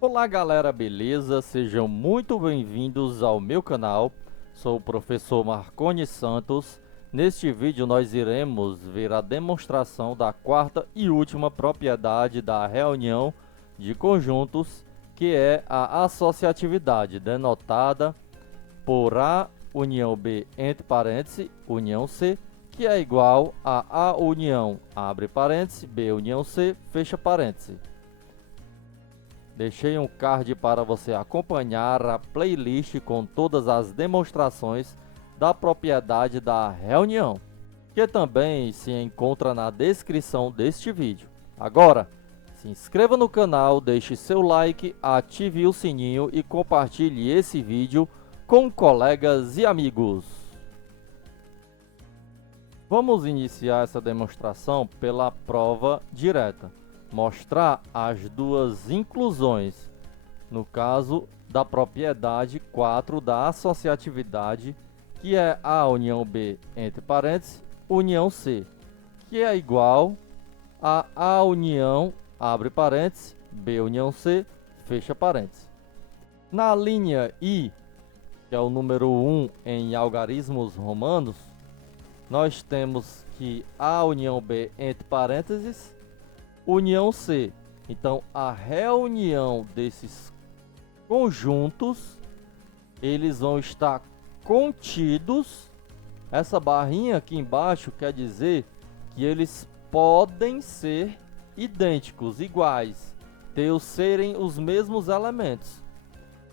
Olá galera, beleza? Sejam muito bem-vindos ao meu canal. Sou o professor Marconi Santos. Neste vídeo nós iremos ver a demonstração da quarta e última propriedade da reunião de conjuntos, que é a associatividade, denotada por A união B entre parênteses, união C, que é igual a A união, abre parênteses, B união C, fecha parênteses. Deixei um card para você acompanhar a playlist com todas as demonstrações da propriedade da reunião, que também se encontra na descrição deste vídeo. Agora, se inscreva no canal, deixe seu like, ative o sininho e compartilhe esse vídeo com colegas e amigos. Vamos iniciar essa demonstração pela prova direta. Mostrar as duas inclusões, no caso da propriedade 4 da associatividade, que é A união B entre parênteses, união C, que é igual a A união, abre parênteses, B união C, fecha parênteses. Na linha I, que é o número 1 em algarismos romanos, nós temos que A união B entre parênteses, união C. Então, a reunião desses conjuntos, eles vão estar contidos. Essa barrinha aqui embaixo quer dizer que eles podem ser idênticos, iguais, serem os mesmos elementos.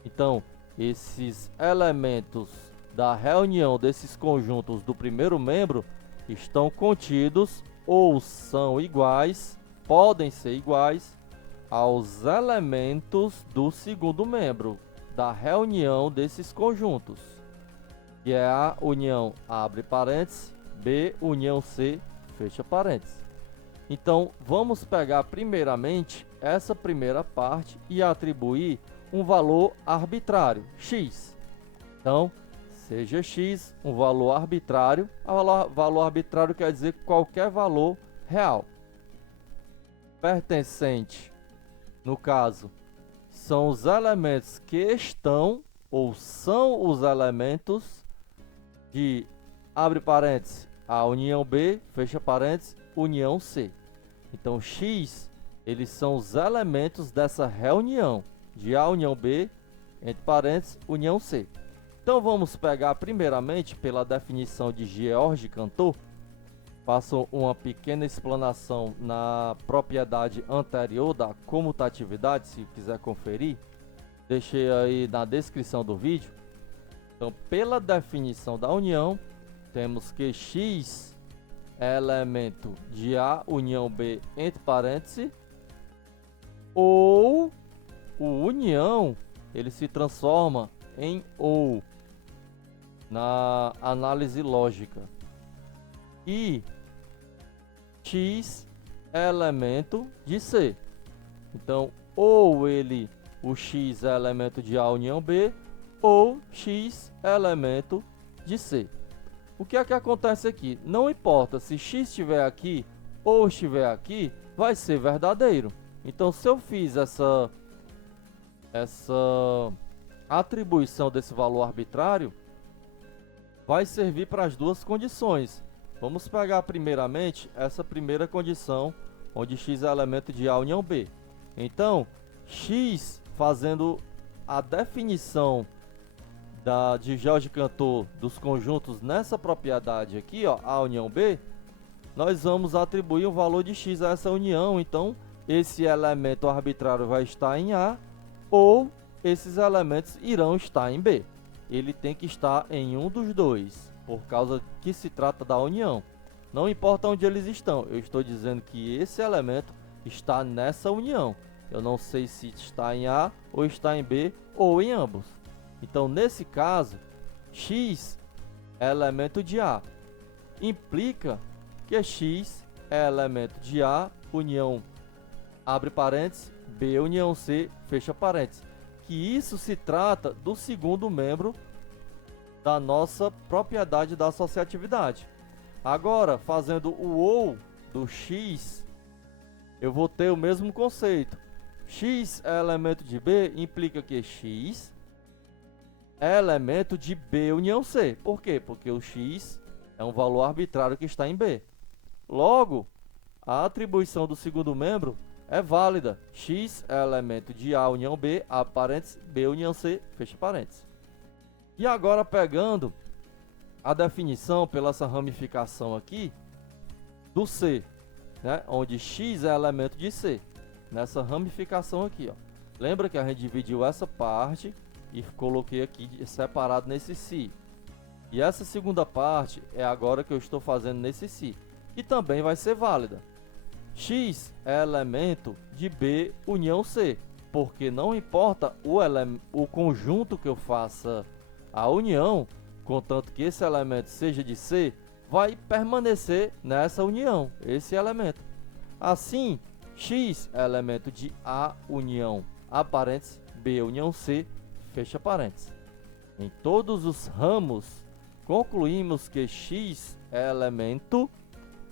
Então, esses elementos da reunião desses conjuntos do primeiro membro estão contidos ou são iguais, podem ser iguais aos elementos do segundo membro da reunião desses conjuntos, que é a união, abre parênteses, B união C, fecha parênteses. Então, vamos pegar primeiramente essa primeira parte e atribuir um valor arbitrário, x. Então, seja x um valor arbitrário. Valor arbitrário quer dizer qualquer valor real. Pertencente, no caso, são os elementos que estão ou são os elementos de, abre parênteses, a união B, fecha parênteses, união C. Então, x, eles são os elementos dessa reunião de A união B, entre parênteses, união C. Então, vamos pegar primeiramente pela definição de George Cantor. Faço uma pequena explanação na propriedade anterior da comutatividade, se quiser conferir. Deixei aí na descrição do vídeo. Então, pela definição da união, temos que x é elemento de A união B entre parênteses, ou o união, ele se transforma em ou na análise lógica. E x é elemento de C. Então, ou o x é elemento de A união B, ou x é elemento de C. O que é que acontece aqui? Não importa se x estiver aqui ou estiver aqui, vai ser verdadeiro. Então, se eu fiz essa atribuição desse valor arbitrário, vai servir para as duas condições. Vamos pegar primeiramente essa primeira condição, onde x é elemento de A união B. Então, x, fazendo a definição de George Cantor dos conjuntos nessa propriedade aqui, ó, A união B, nós vamos atribuir um valor de x a essa união. Então, esse elemento arbitrário vai estar em A, ou esses elementos irão estar em B. Ele tem que estar em um dos dois, por causa que se trata da união. Não importa onde eles estão, eu estou dizendo que esse elemento está nessa união. Eu não sei se está em A, ou está em B, ou em ambos. Então, nesse caso, x é elemento de A. Implica que x é elemento de A, união, abre parênteses, B união C, fecha parênteses. Que isso se trata do segundo membro da nossa propriedade da associatividade. Agora, fazendo o ou do x, eu vou ter o mesmo conceito. X é elemento de B implica que X é elemento de B união C. Por quê? Porque o X é um valor arbitrário que está em B. Logo, a atribuição do segundo membro é válida. X é elemento de A união B, abre parênteses, B união C, fecha parênteses. E agora pegando a definição pela essa ramificação aqui do C, né, onde X é elemento de C, nessa ramificação aqui, ó. Lembra que a gente dividiu essa parte e coloquei aqui separado nesse Si. E essa segunda parte é agora que eu estou fazendo nesse Si, que também vai ser válida. X é elemento de B união C, porque não importa o conjunto que eu faça a união, contanto que esse elemento seja de C, vai permanecer nessa união, esse elemento. Assim, X é elemento de A união A parênteses, B união C, fecha parênteses. Em todos os ramos, concluímos que X é elemento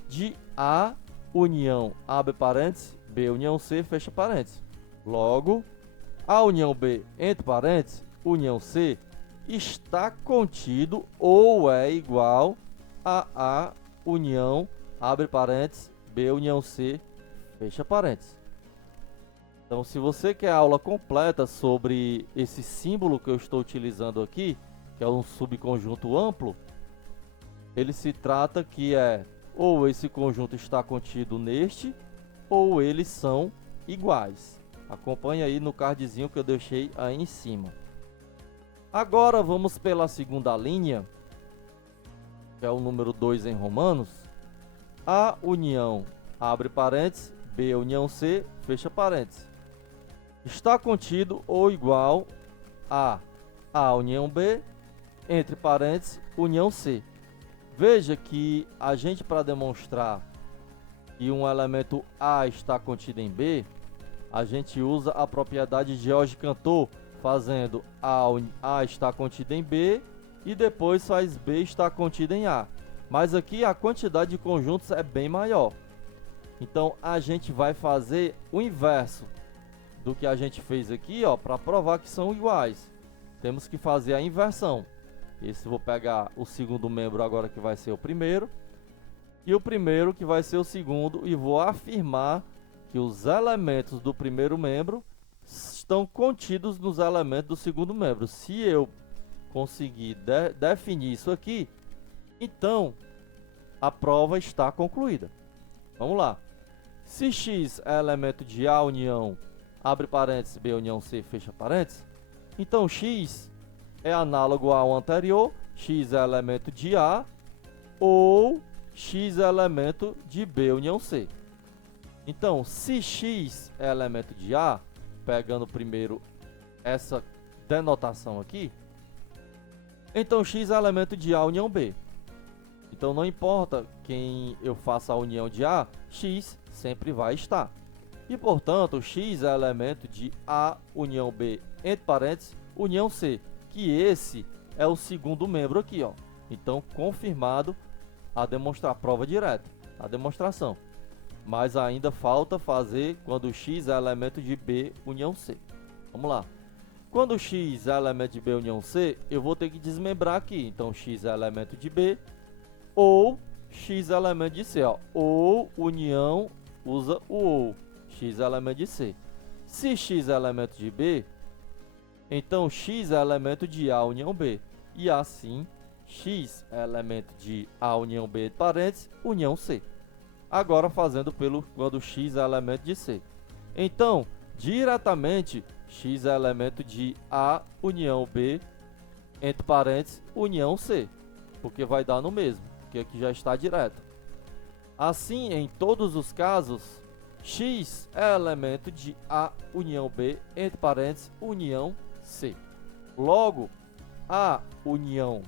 de A união abre parênteses, B união C, fecha parênteses. Logo, A união B, entre parênteses, união C, está contido ou é igual a A união, abre parênteses, B união C, fecha parênteses. Então, se você quer aula completa sobre esse símbolo que eu estou utilizando aqui, que é um subconjunto amplo, ele se trata que é ou esse conjunto está contido neste, ou eles são iguais. Acompanhe aí no cardzinho que eu deixei aí em cima. Agora vamos pela segunda linha, que é o número 2 em Romanos. A união, abre parênteses, B união C, fecha parênteses, está contido ou igual a A união B, entre parênteses, união C. Veja que a gente, para demonstrar que um elemento A está contido em B, a gente usa a propriedade de George-Cantor, fazendo A está contido em B e depois faz B está contido em A. Mas aqui a quantidade de conjuntos é bem maior. Então a gente vai fazer o inverso do que a gente fez aqui, ó, para provar que são iguais. Temos que fazer a inversão. Esse vou pegar o segundo membro agora, que vai ser o primeiro, e o primeiro que vai ser o segundo, e vou afirmar que os elementos do primeiro membro estão contidos nos elementos do segundo membro. Se eu conseguir definir isso aqui, então a prova está concluída. Vamos lá. Se X é elemento de A união, abre parênteses, B união C, fecha parênteses, então X é análogo ao anterior, X é elemento de A, ou X é elemento de B união C. Então, se X é elemento de A, pegando primeiro essa denotação aqui, então X é elemento de A união B. Então, não importa quem eu faça a união de A, X sempre vai estar. E, portanto, X é elemento de A união B, entre parênteses, união C, que esse é o segundo membro aqui, ó. Então, confirmado a prova direta, a demonstração. Mas ainda falta fazer quando X é elemento de B união C. Vamos lá. Quando X é elemento de B união C, eu vou ter que desmembrar aqui. Então, X é elemento de B, ou X é elemento de C, ó. Ou união, usa o ou. X é elemento de C. Se X é elemento de B, então X é elemento de A união B. E assim, X é elemento de A união B, parênteses, união C. Agora fazendo quando X é elemento de C. Então, diretamente, X é elemento de A união B, entre parênteses, união C. Porque vai dar no mesmo, porque aqui já está direto. Assim, em todos os casos, X é elemento de A união B, entre parênteses, união C. Logo, A união,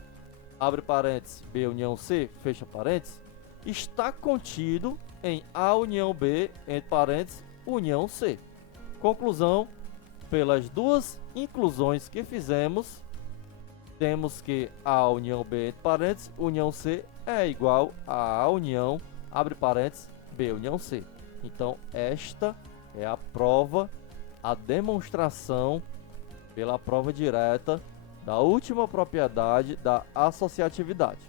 abre parênteses, B união C, fecha parênteses, está contido em A união B, entre parênteses, união C. Conclusão, pelas duas inclusões que fizemos, temos que A união B, entre parênteses, união C é igual a A união, abre parênteses, B união C. Então, esta é a prova a demonstração pela prova direta da última propriedade da associatividade.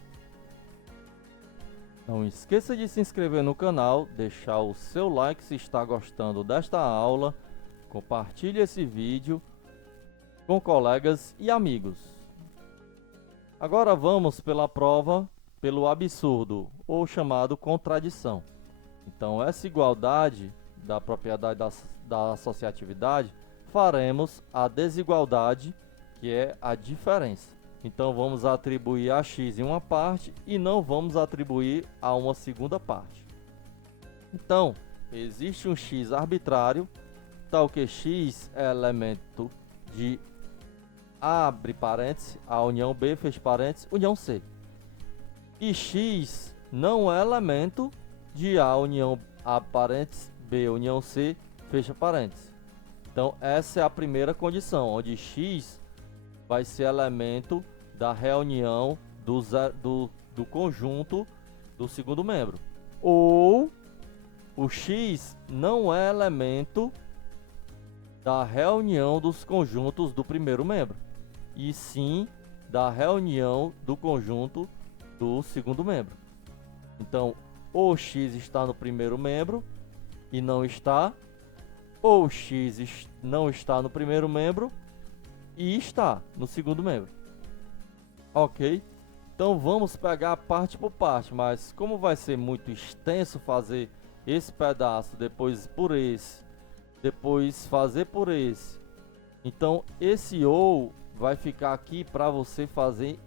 Não esqueça de se inscrever no canal, deixar o seu like se está gostando desta aula, compartilhe esse vídeo com colegas e amigos. Agora vamos pela prova pelo absurdo, ou chamado contradição. Então, essa igualdade da propriedade da associatividade, faremos a desigualdade, que é a diferença. Então, vamos atribuir a x em uma parte e não vamos atribuir a uma segunda parte. Então, existe um x arbitrário, tal que x é elemento de abre parênteses, a união B, fecha parênteses, união C. E x não é elemento de A união A parênteses, B união C, fecha parênteses. Então, essa é a primeira condição, onde x vai ser elemento da reunião do conjunto do segundo membro. Ou o x não é elemento da reunião dos conjuntos do primeiro membro, e sim da reunião do conjunto do segundo membro. Então, ou x está no primeiro membro e não está, ou x não está no primeiro membro e está no segundo membro. Ok? Então vamos pegar parte por parte, mas como vai ser muito extenso fazer esse pedaço, depois por esse, depois fazer por esse, então esse ou vai ficar aqui para você fazer.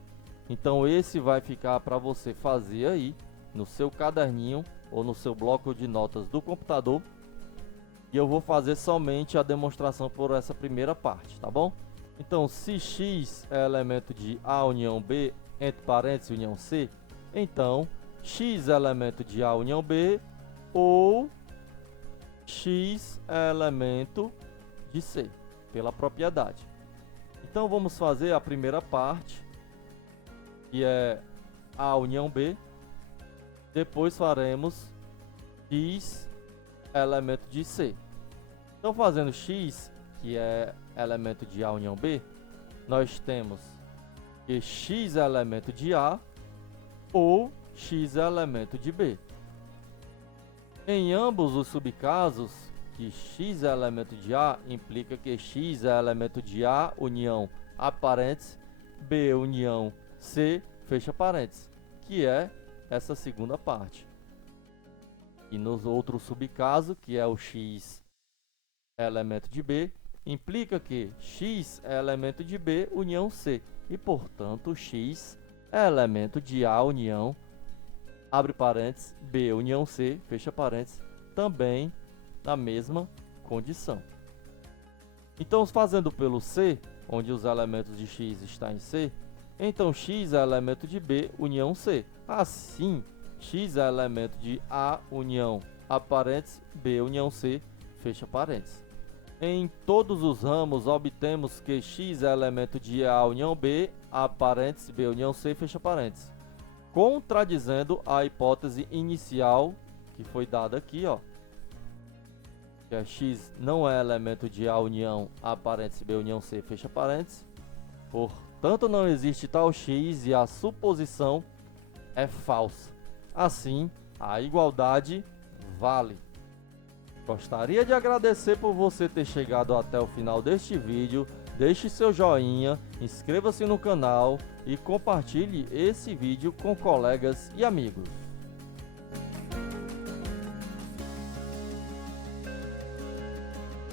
Então esse vai ficar para você fazer aí no seu caderninho ou no seu bloco de notas do computador. E eu vou fazer somente a demonstração por essa primeira parte, tá bom? Então, se x é elemento de A união B, entre parênteses, união C, então x é elemento de A união B ou x é elemento de C, pela propriedade. Então, vamos fazer a primeira parte, que é A união B. Depois faremos x elemento de C. Então, fazendo x, que é elemento de A união B, nós temos que x é elemento de A ou x é elemento de B. Em ambos os subcasos, que x é elemento de A implica que x é elemento de A união A parênteses, B união C, fecha parênteses, que é essa segunda parte. E no outro subcaso, que é o x é elemento de B, implica que x é elemento de B união C, e portanto x é elemento de A união, abre parênteses, B união C, fecha parênteses, também na mesma condição. Então, fazendo pelo C, onde os elementos de x estão em C, então x é elemento de B união C. Assim, x é elemento de A união A parênteses, B união C, fecha parênteses. Em todos os ramos, obtemos que x é elemento de A união B, A parênteses, B união C, fecha parênteses, contradizendo a hipótese inicial que foi dada aqui, ó, que é x não é elemento de A união A parênteses, B união C, fecha parênteses. Portanto, não existe tal x e a suposição é falsa. Assim, a igualdade vale. Gostaria de agradecer por você ter chegado até o final deste vídeo. Deixe seu joinha, inscreva-se no canal e compartilhe esse vídeo com colegas e amigos.